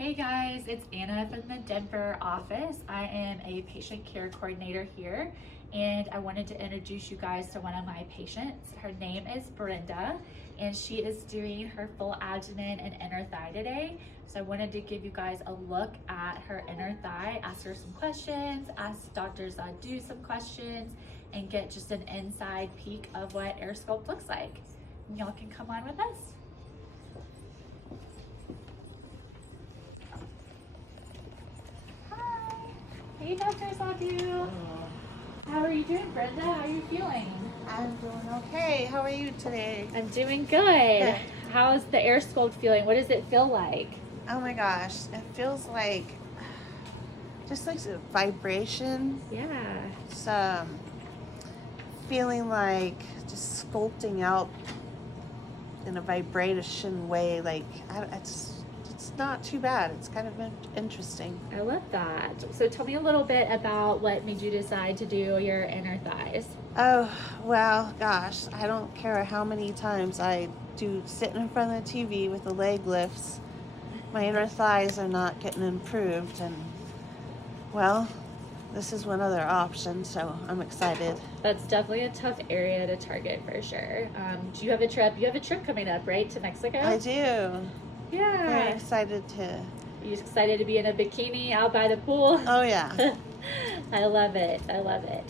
Hey guys, it's Anna from the Denver office. I am a patient care coordinator here, and I wanted to introduce you guys to one of my patients. Her name is Brenda, and she is doing her full abdomen and inner thigh today. So I wanted to give you guys a look at her inner thigh, ask her some questions, ask Dr. Zadu some questions, and get just an inside peek of what Air Sculpt looks like. And y'all can come on with us. Hey, Dr. Zadu. How are you doing, Brenda? How are you feeling? I'm doing okay. How are you today? I'm doing good. How's the Air Sculpt feeling? What does it feel like? Oh my gosh, it feels like just like a vibration. Yeah. It's feeling like just sculpting out in a vibration way. Like it's not too bad. It's kind of interesting. I love that. So tell me a little bit about what made you decide to do your inner thighs. Oh, well, gosh, I don't care how many times I do sitting in front of the TV with the leg lifts. My inner thighs are not getting improved, and well, this is one other option, so I'm excited. That's definitely a tough area to target for sure. Do you have a trip? You have a trip coming up, right, to Mexico? I do. Yeah. Very excited to. You excited to be in a bikini out by the pool? Oh yeah. I love it. I love it.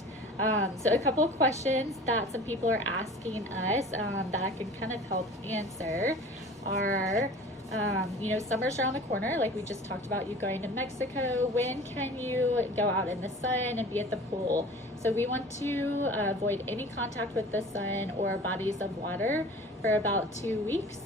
So a couple of questions that some people are asking us that I can kind of help answer are, summer's around the corner, like we just talked about you going to Mexico. When can you go out in the sun and be at the pool? So we want to avoid any contact with the sun or bodies of water for about 2 weeks.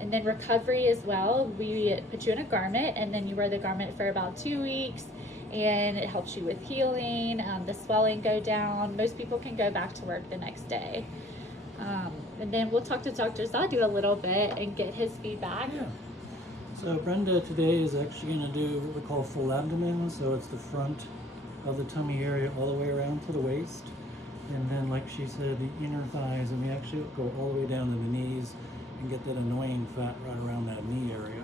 And then recovery as well. We put you in a garment, and then you wear the garment for about 2 weeks, and it helps you with healing, the swelling go down. Most people can go back to work the next day. And then we'll talk to Dr. Zadu a little bit and get his feedback. Yeah. So Brenda today is actually going to do what we call full abdomen. So it's the front of the tummy area all the way around to the waist. And then, like she said, the inner thighs, and we actually go all the way down to the knees and get that annoying fat right around that knee area.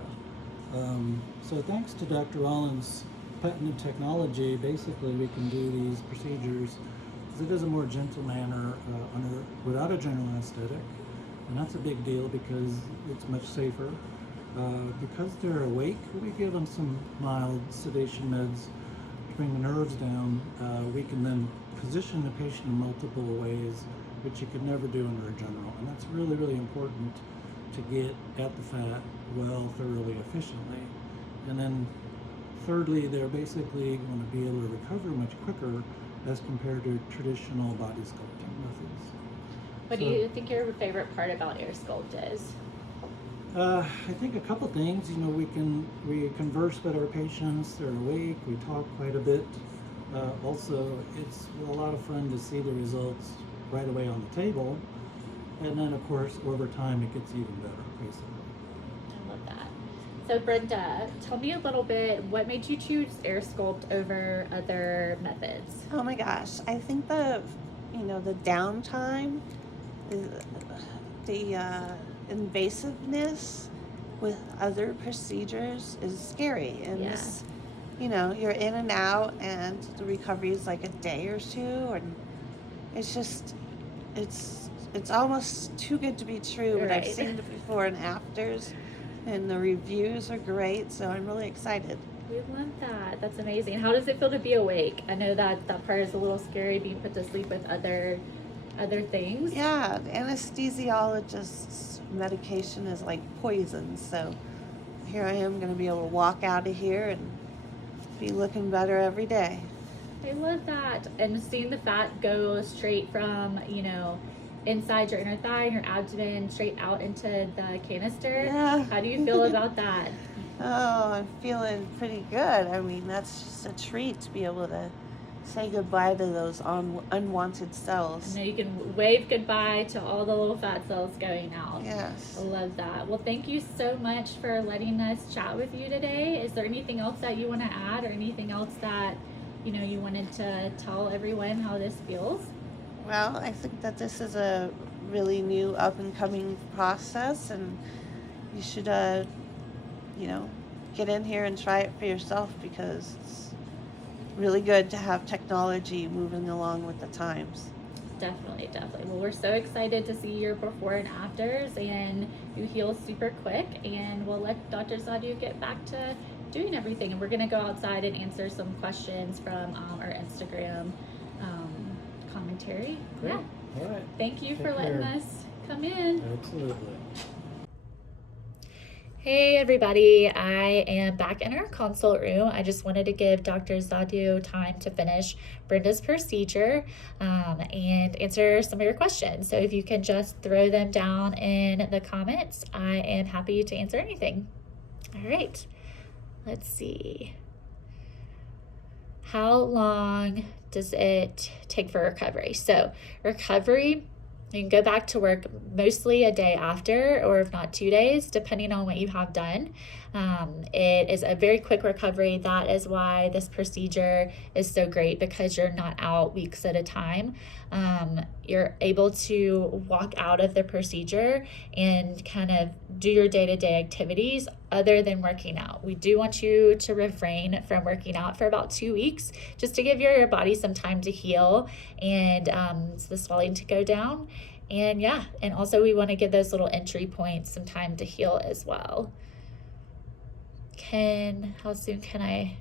So thanks to Dr. Rollins' patented technology, basically we can do these procedures because it is a more gentle manner without a general anesthetic, and that's a big deal because it's much safer. Because they're awake, we give them some mild sedation meds to bring the nerves down. We can then position the patient in multiple ways, which you could never do under a general, and that's really, really important to get at the fat well, thoroughly, efficiently. And then thirdly, they're basically going to be able to recover much quicker as compared to traditional body sculpting methods. What do you think your favorite part about Air Sculpt is? I think a couple things. We converse with our patients. They're awake. We talk quite a bit. Also, it's a lot of fun to see the results right away on the table. And then, of course, over time, it gets even better, basically. I love that. So, Brenda, tell me a little bit, what made you choose Air Sculpt over other methods? Oh my gosh, I think the downtime, the invasiveness with other procedures is scary, and Yeah. this, you're in and out, and the recovery is like a day or two, and it's just, it's almost too good to be true. But I've Right. seen the before and afters, and the reviews are great, so I'm really excited. We love that. That's amazing. How does it feel to be awake? I know that part is a little scary, being put to sleep with other things. Yeah, the anesthesiologist's medication is like poison, so here I am going to be able to walk out of here and be looking better every day. I love that. And seeing the fat go straight from, inside your inner thigh and your abdomen straight out into the canister. Yeah. How do you feel about that? Oh, I'm feeling pretty good. I mean, that's just a treat to be able to say goodbye to those unwanted cells. Now you can wave goodbye to all the little fat cells going out. Yes. I love that. Well, thank you so much for letting us chat with you today. Is there anything else that you want to add, or anything else that you wanted to tell everyone how this feels? Well, I think that this is a really new up and coming process, and you should get in here and try it for yourself, because it's really good to have technology moving along with the times. Definitely, definitely. Well, we're so excited to see your before and afters, and you heal super quick. And we'll let Dr. Sadhu get back to doing everything. And we're going to go outside and answer some questions from our Instagram commentary. Great. Yeah. All right. Thank you Take for letting care. us come in. Absolutely. Hey everybody, I am back in our consult room. I just wanted to give Dr. Sadhu time to finish Brenda's procedure and answer some of your questions. So if you can just throw them down in the comments, I am happy to answer anything. All right, let's see. How long does it take for recovery? So recovery, you can go back to work mostly a day after, or if not 2 days, depending on what you have done. It is a very quick recovery. That is why this procedure is so great, because you're not out weeks at a time. You're able to walk out of the procedure and kind of do your day-to-day activities other than working out. We do want you to refrain from working out for about 2 weeks, just to give your body some time to heal and the swelling to go down. And yeah, and also we want to give those little entry points some time to heal as well. How soon can I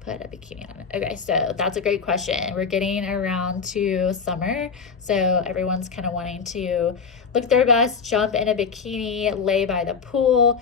put a bikini on? Okay, so that's a great question. We're getting around to summer, so everyone's kind of wanting to look their best, jump in a bikini, lay by the pool,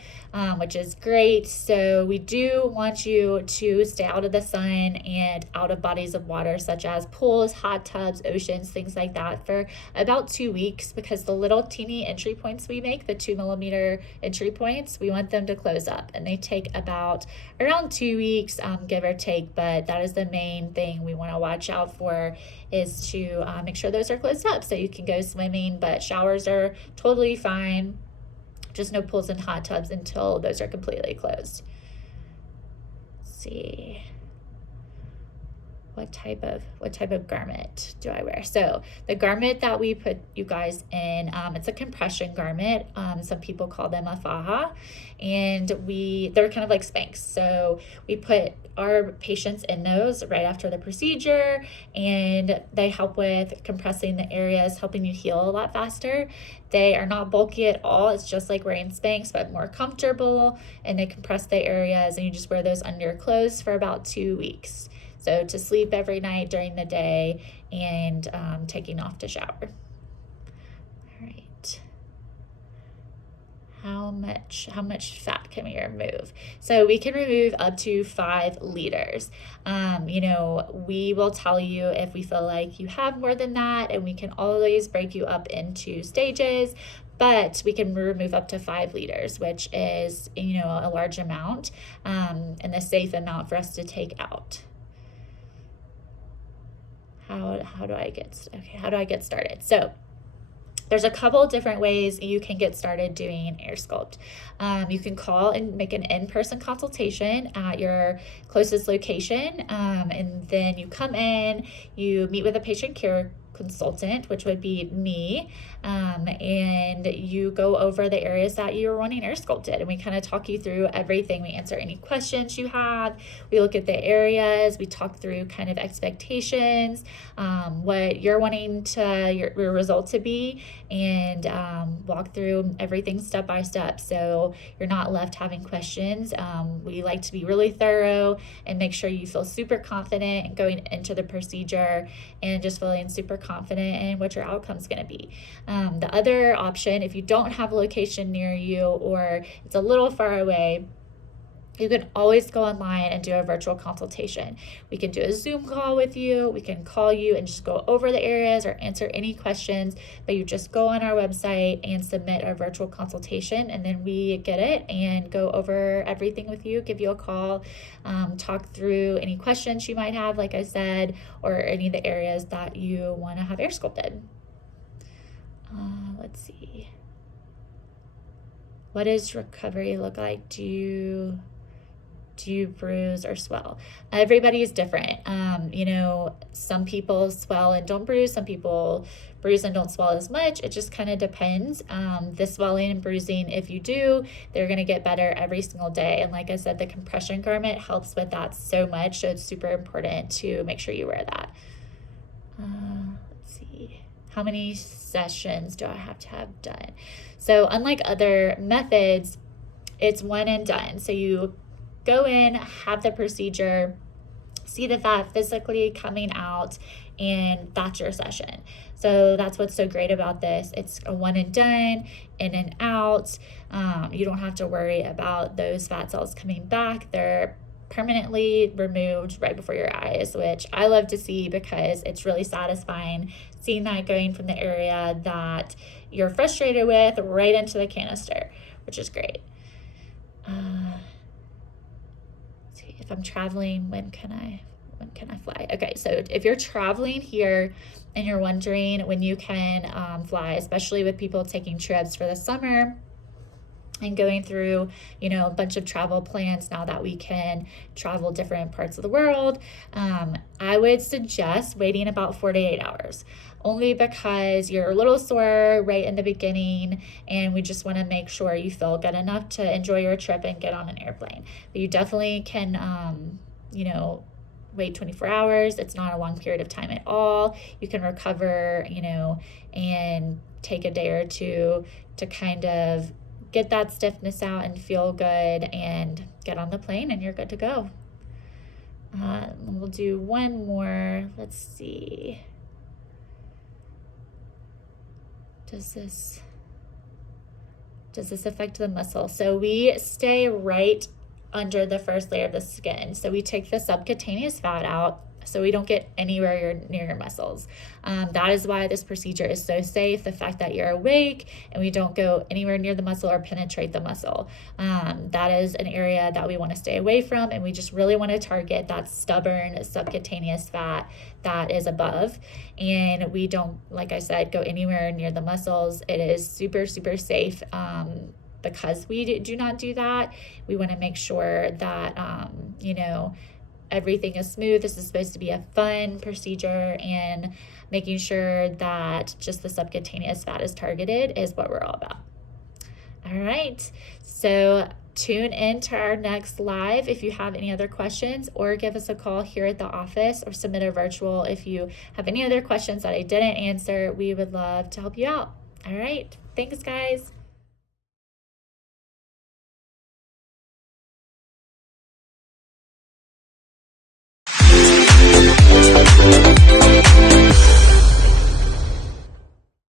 which is great. So we do want you to stay out of the sun and out of bodies of water such as pools, hot tubs, oceans, things like that for about 2 weeks, because the little teeny entry points we make, the 2mm entry points, we want them to close up, and they take about around 2 weeks, give or take. But that is the main thing we want to watch out for, is to make sure those are closed up so you can go swimming. But showers are totally fine, just no pools and hot tubs until those are completely closed. Let's see, what type of garment do I wear? So the garment that we put you guys in, it's a compression garment. Some people call them a faja, and they're kind of like Spanx. So we put our patients in those right after the procedure, and they help with compressing the areas, helping you heal a lot faster. They are not bulky at all. It's just like wearing Spanx, but more comfortable, and they compress the areas, and you just wear those under your clothes for about 2 weeks. So to sleep every night during the day, and taking off to shower. All right. How much fat can we remove? So we can remove up to 5 liters. We will tell you if we feel like you have more than that, and we can always break you up into stages. But we can remove up to 5 liters, which is, a large amount, and a safe amount for us to take out. How do I get started? So there's a couple different ways you can get started doing AirSculpt. You can call and make an in-person consultation at your closest location, and then you come in, you meet with a patient care consultant, which would be me, and you go over the areas that you're wanting air sculpted, and we kind of talk you through everything. We answer any questions you have, we look at the areas, we talk through kind of expectations, what you're wanting your result to be, and walk through everything step by step, so you're not left having questions. We like to be really thorough and make sure you feel super confident in going into the procedure, and just feeling super confident in what your outcome is going to be. The other option, if you don't have a location near you, or it's a little far away, you can always go online and do a virtual consultation. We can do a Zoom call with you. We can call you and just go over the areas or answer any questions, but you just go on our website and submit a virtual consultation, and then we get it and go over everything with you, give you a call, talk through any questions you might have, like I said, or any of the areas that you want to have air sculpted. Let's see. What does recovery look like? Do do you bruise or swell? Everybody is different. You know, some people swell and don't bruise. Some people bruise and don't swell as much. It just kind of depends. The swelling and bruising, if you do, they're going to get better every single day. And like I said, the compression garment helps with that so much. So it's super important to make sure you wear that. Let's see. How many sessions do I have to have done? So unlike other methods, it's one and done. So you go in, have the procedure, see the fat physically coming out, and that's your session. So that's what's so great about this. It's a one and done, in and out. You don't have to worry about those fat cells coming back. They're permanently removed right before your eyes, which I love to see because it's really satisfying seeing that going from the area that you're frustrated with right into the canister, which is great. See, if I'm traveling, when can I fly? Okay, so if you're traveling here and you're wondering when you can fly, especially with people taking trips for the summer and going through, you know, a bunch of travel plans now that we can travel different parts of the world, I would suggest waiting about 4 to 8 hours, only because you're a little sore right in the beginning, and we just want to make sure you feel good enough to enjoy your trip and get on an airplane. But you definitely can, you know, wait 24 hours. It's not a long period of time at all. You can recover, you know, and take a day or two to kind of get that stiffness out and feel good and get on the plane, and you're good to go. We'll do one more. Let's see. Does this affect the muscle? So we stay right under the first layer of the skin. So we take the subcutaneous fat out so we don't get anywhere near your muscles. That is why this procedure is so safe. The fact that you're awake and we don't go anywhere near the muscle or penetrate the muscle. That is an area that we want to stay away from, and we just really want to target that stubborn subcutaneous fat that is above. And we don't, like I said, go anywhere near the muscles. It is super, super safe. Because we do not do that, we want to make sure that, you know, everything is smooth. This is supposed to be a fun procedure, and making sure that just the subcutaneous fat is targeted is what we're all about. All right, so tune in to our next live if you have any other questions, or give us a call here at the office, or submit a virtual if you have any other questions that I didn't answer. We would love to help you out. All right, thanks guys.